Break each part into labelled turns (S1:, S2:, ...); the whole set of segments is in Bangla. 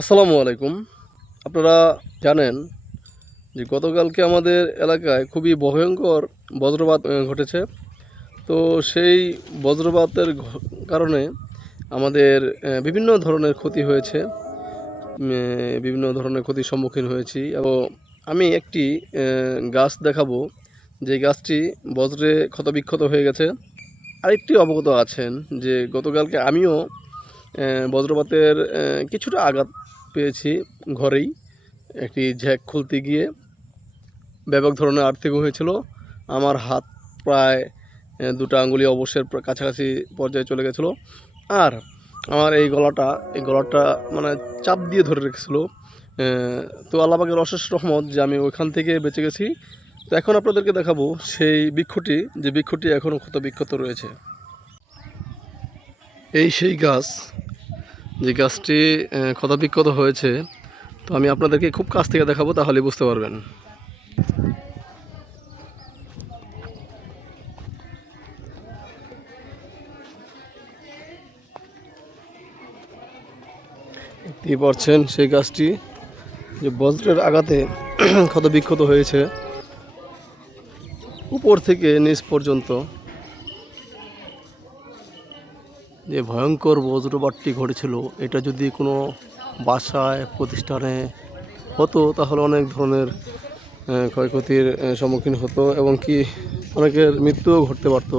S1: আসসালামু আলাইকুম। আপনারা জানেন যে গতকালকে আমাদের এলাকায় খুবই ভয়ঙ্কর বজ্রপাত ঘটেছে। তো সেই বজ্রপাতের কারণে আমাদের বিভিন্ন ধরনের ক্ষতি হয়েছে। বিভিন্ন ধরনের ক্ষতির সম্মুখীন হয়েছি এবং আমি একটি গাছ দেখাবো। যে গাছটি বজ্রে ক্ষতবিক্ষত হয়ে গেছে। আরেকটি অবগত আছেন যে গতকালকে আমিও বজ্রপাতের কিছুটা আঘাত পেয়েছি ঘরেই। একটি ঝ্যাক খুলতে গিয়ে ব্যাপক ধরনের আর্থিক হয়েছিল। আমার হাত প্রায় দুটা আঙ্গুলি অবশ্যের কাছাকাছি পর্যায়ে চলে গেছিল। আর আমার এই গলাটা এই গলাটা মানে চাপ দিয়ে ধরে রেখেছিল। তো আল্লাপাকের অশেষ রহমত যে আমি ওইখান থেকে বেঁচে গেছি। তো এখন আপনাদেরকে দেখাবো সেই বৃক্ষটি, যে বৃক্ষটি এখনও ক্ষত বিক্ষত রয়েছে। এই সেই গাছ যে গাছটি ক্ষতবিক্ষত হয়েছে, তো আমি আপনাদেরকে খুব কাছ থেকে দেখাবো তাহলে বুঝতে পারবেন। পারছেন সেই গাছটি, যে বজ্রের আঘাতে ক্ষতবিক্ষত হয়েছে। উপর থেকে নিচ পর্যন্ত যে ভয়ঙ্কর বজ্রপাতটি ঘটেছিল, এটা যদি কোনো বাসায়, প্রতিষ্ঠানে হতো, তাহলে অনেক ধরনের ক্ষয়ক্ষতির সম্মুখীন হতো এবং কি অনেকের মৃত্যুও ঘটতে পারতো।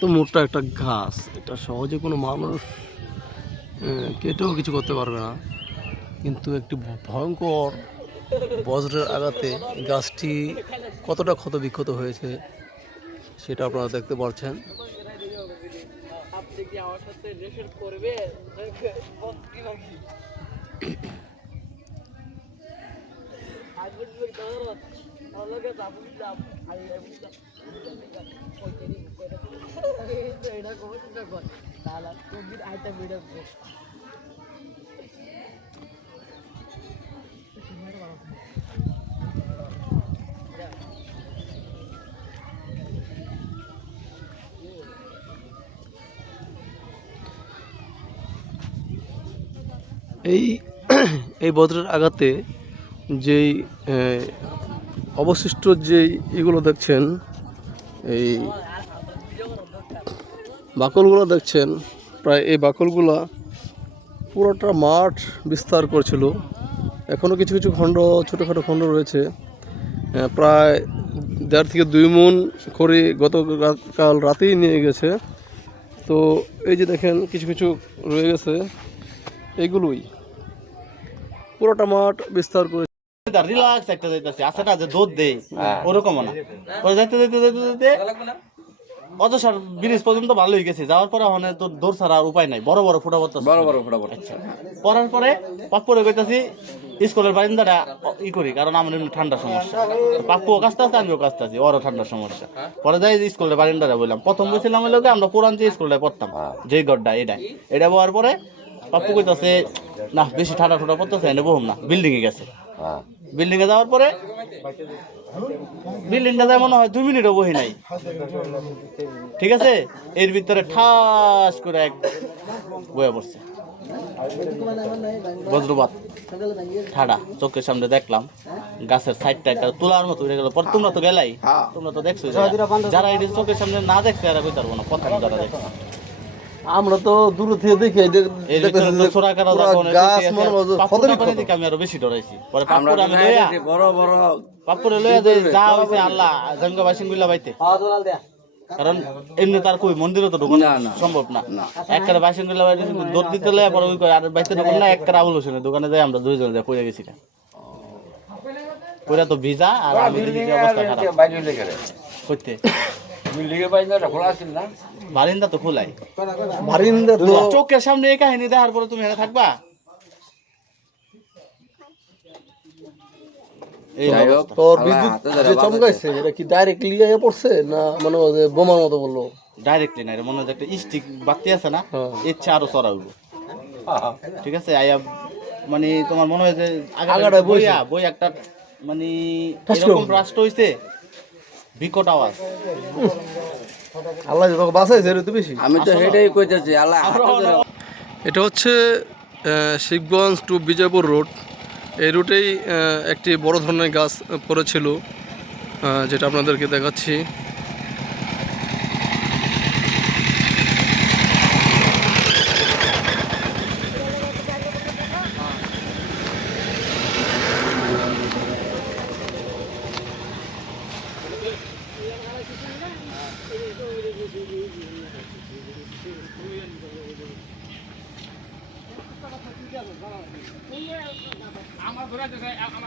S1: তো মোটা একটা ঘাস, এটা সহজে কোনো মানুষ কেটেও কিছু করতে পারবে না। কিন্তু একটি ভয়ঙ্কর বজ্রের আঘাতে গাছটি কতটা ক্ষত বিক্ষত হয়েছে, সেটা আপনারা দেখতে পাচ্ছেন
S2: আমার এই
S1: এই বজ্রের আঘাতে যেই অবশিষ্ট যেই এগুলো দেখছেন এই বাকলগুলো দেখছেন প্রায় এই বাকলগুলা পুরোটা মাঠ বিস্তার করছিল। এখনও কিছু কিছু খণ্ড ছোটোখাটো খণ্ড রয়েছে। আহ, প্রায় দেড় থেকে দুই মন করে গতকাল রাতেই নিয়ে গেছে। তো এই যে দেখেন কিছু কিছু রয়ে গেছে। এগুলোই। পুরোটা মাঠ বিস্তার করে
S3: রিল্যাক্স একটা যাইতেছে। আসাটা যে দুধ দেই ওরকম না। যাইতে যাইতে যাইতে যাইতে অজসার ব্রিজ পর্যন্ত ভালো হয়ে গেছে। যাওয়ার পরে ওখানে তোর দৌড় ছাড়া আর উপায় নাই। বড় বড় ফুটা পড়তেছে। বড় বড় ফুটা পড়তেছে। পড়ার পরে পাপ্পুরে কইতাছি স্কুলের বারিন্দাটা ই করি কারণ আমার এমনি ঠান্ডা সমস্যা। পাপ্পুও কাজতে আছে আমিও কাজতে আছি ওরও ঠান্ডা সমস্যা। পরে যাই যে স্কুলের বারিন্দাটা বললাম প্রথম বলছিলাম লোকে আমরা পুরান যে স্কুলটায় পড়তাম যে গড্ডা এটা এটা বলার পরে পাপ্পু কইতাছে না বেশি ঠান্ডা ঠান্ডা পড়তেছে এনে বহুম না বিল্ডিং এ গেছে। বিল্ডিং এ যাওয়ার পরে বিল্ডিংটা মনে হয়, দুই মিনিটও বহি নাই। ঠিক আছে? এর ভিতরে ঠাস করে এক বয়ে পড়ছে। বজ্রপাত। ঠাডা, চোখের সামনে দেখলাম, গাছের সাইডটা একটা তোলার মতো উঠে গেল। পর তোমরা তো গেলাই, তোমরা তো দেখছ যারা এটি চোখের সামনে না দেখছে, এরা কই পারব না। প্রথম যারা দেখছে।
S1: আমরা তো দূর থেকে দেখি গাছ মনে
S3: আমি আরও বেশি ডরাইছি। পরে আমি বড় বড় লইয়া যা হইছে আল্লাহগুলা বাইতে। কারণ এমনি তার কই মন্দিরে তো ঢোকানো সম্ভব না। একটা বাইশন গেলে দৌড় দিতে পরে ওই আর বাইতে ঢোকান না একটা আবুল হোসেনের দোকানে যাই আমরা দুইজন যাই পড়ে গেছি পড়ে তো ভিজা আর আমি অবস্থা খারাপ। করতে বারিন্দা তো খোলাই।
S1: বারিন্দা তো
S3: চোখের সামনে এই কাহিনী দেখার পরে তুমি এখানে থাকবা? এই
S1: তোর বিদ্যুৎ যে চমকাইছে এটা কি ডাইরেক্ট লিয়ে পড়ছে না মানে বোমার মতো বলল
S3: ডাইরেক্টলি না এটা মনে হয় একটা স্টিক বাতি আছে না
S1: হ্যাঁ।
S3: ইচ্ছা আরও চড়া হইব ঠিক আছে মানে তোমার মনে হয় যে আগাটা বইয়া বই একটা মানে এরকম
S1: উঠল।
S3: হইছে বিকট আওয়াজ।
S1: আল্লাহ যে তোকে বাঁচাইছে এটা তো বেশি।
S4: আমি তো সেটাই কইতেছি আল্লাহ
S1: এটা হচ্ছে শিবগঞ্জ টু বিজয়পুর রোড এই রুটেই একটি বড় ধরনের গাছ পড়েছিল যেটা আপনাদেরকে দেখাচ্ছি। আমার